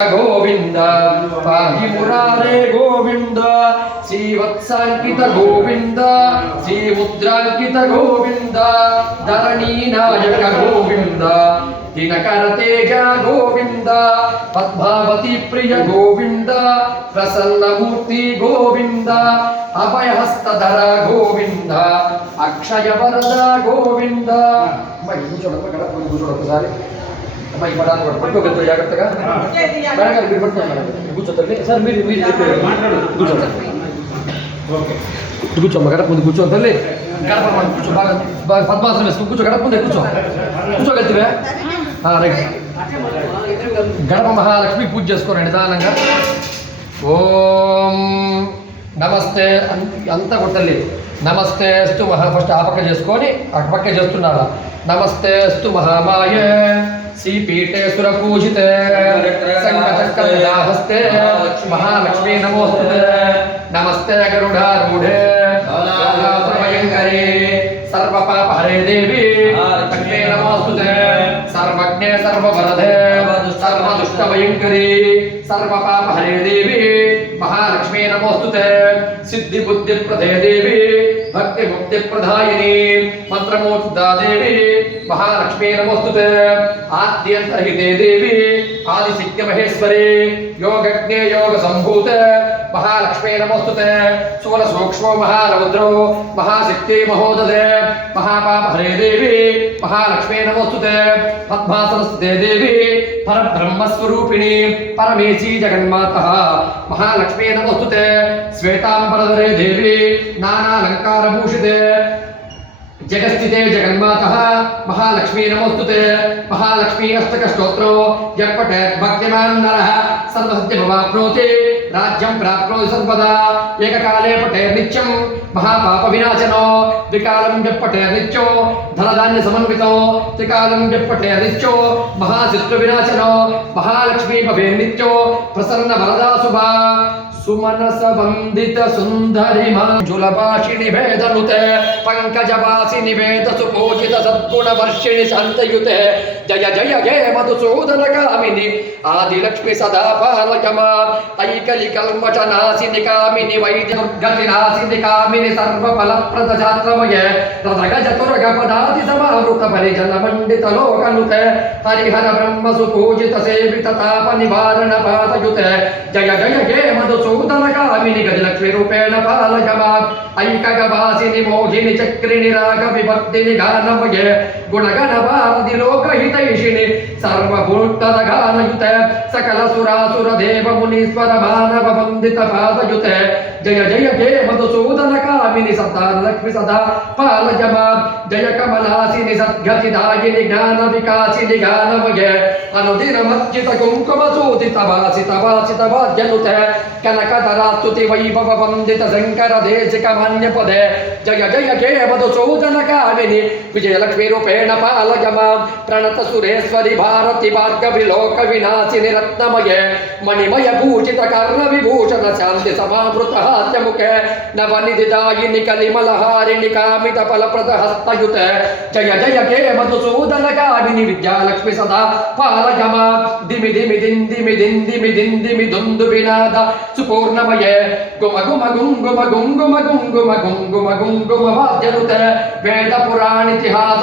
गोविंद पाहि मुरारे गोविंद श्रीवत्सांकित गोविंद श्रीमुद्रांकित गोविंद धरणी नायक गोविंद दिनकर तेज गोविंद पद्मावती प्रिय गोविंद प्रसन्न मूर्ति गोविंद अभयहस्तधर गोविंद अक्षय वरद गोविंद అమ్మాయి పడాలి పట్టుకోగలుగుతా జాగ్రత్తగా మేడం గారు మీరు పట్టుకోండి కూర్చోండి సార్ మీరు కూర్చోండి కూర్చోమ్మ గడప ముందు కూర్చోండి తల్లి గడప కూర్చో బాగా పద్మాసనం వేసుకుని కూర్చో గడప ముందే కూర్చోగలుగుతావే రైట్ గడప మహాలక్ష్మి పూజ చేసుకోరండి నిదానంగా ఓం నమస్తే అంతా కొట్టల్లి నమస్తే అస్తు ఫస్ట్ ఆ పక్క చేసుకొని అటు పక్క చేస్తున్నారా నమస్తే అస్తు మహామాయ श्रीपीठे सुरपूजिते संकचक्रहस्ते महालक्ष्मी नमोस्तुते नमस्ते गरुडारूढे भयंकरे सर्वपापहरे देवी लक्ष्मी नमोस्तुते सर्वज्ञे सर्ववरदे सर्वदुष्टभयंकरे सर्वपापहरे देवी महालक्ष्मी नमोस्तुते सिद्धि बुद्धि प्रदे देवी भक्ति मुक्ति प्रदायिनी मंत्रमोचुदा देवी महालक्ष्मी नमोस्तुते आद्यंतरहिते देवी आदिशक्ति महेश्वरी योगज्ञे योग संभूते महालक्ष्मी नमोस्तुते स्थूल सूक्ष्मो महारौद्रो महाशक्ति महोदये महापापहरे देवी महालक्ष्मी नमोस्तुते पद्मासनस्ते देवी परब्रह्मस्वरूपिणी परमेशी जगन्माता महालक्ष्मी नमोस्तुते श्वेतांबरधरे देवी नानालंकारभूषिते जगस्थिते जगन्माता महालक्ष्मी नमोस्तुते महालक्ष्मी अष्टकस्तोत्रो जपठे भक्तिमान् नरः सर्वसिद्धिमवाप्नोति राज्यं प्राप्नोति सर्वदा एककाले पठे नित्यं महापापविनाशनो द्विकालं जपठे नित्यो धनधान्य समन्वितो त्रिकालं जपठे नित्यो महाशत्रुविनाशनो महालक्ष्मी भवे नित्यो प्रसन्न वरदा शुभा सुमनस वंदित सुंदरी मंजुलभाषिणी भेदनुते पंकजवासी निवेद सुपूजित सद्गुण वर्षिणि शांतयुते जय जय हे मधुसूदन कामिनी आदिलक्ष्मी सदा पालय मां ऐकलि कल्मषनाशिनि कामिनी वैद्य दुर्गतिनाशिनि कामिनी सर्वफलप्रद छात्रमये रथगज तुरगपदाति समावृत परिजन मंडित लोकनुते हरिहर ब्रह्म सुपूजित सेवित ताप निवारण पादयुते जय जय हे मधुसूदनकामिनि गजलक्ष्मी रूपेण पालय मां ऐकगवासिनि मोहिनि चक्रिणि राग विभक्तिनि गानमये गुणगण भारति लोकहितैषिणि सर्वभूतगानयुते सकल सुरासुर देव मुनीश्वर मानव वंदित पादयुते जय जय हे मधुसूदनकामिनि सदा लक्ष्मी सदा पालय मां जय कमलासिनि सद्गतिदायिनि ज्ञान विकासिनि गानमये अनुदिनमर्चित कुङ्कुमसूदित वासित वासित वाद्यनुते कनकधरास्तुति वैभव वंदित शंकर देशिक मान्यपदे जय जय हे मधुसूदनकामिनि विजयलक्ष्मी रूपेण पालय मां प्रणत सुरेश्वरि भारति भार्गवि लोक विनाशिनि रत्नमये मणिमय पूजित कर्ण विभूषण शांति समावृत हास्यमुखे नवनिधिदायिनि कलिमलहारिणि कामित फलप्रद हस्तयुते जय जय हे मधुसूदनकामिनि विद्यालक्ष्मी सदा पालय मां दिमि दिमि दिंदिमि दिंदिमि दिंदिमि दुन्दुभिनाद सुपूर्णमये गुम गुम गुंगुम गुंगुम गुंगुम गुंगुम गुंगुम वाद्यनुते वेद पुराण इतिहास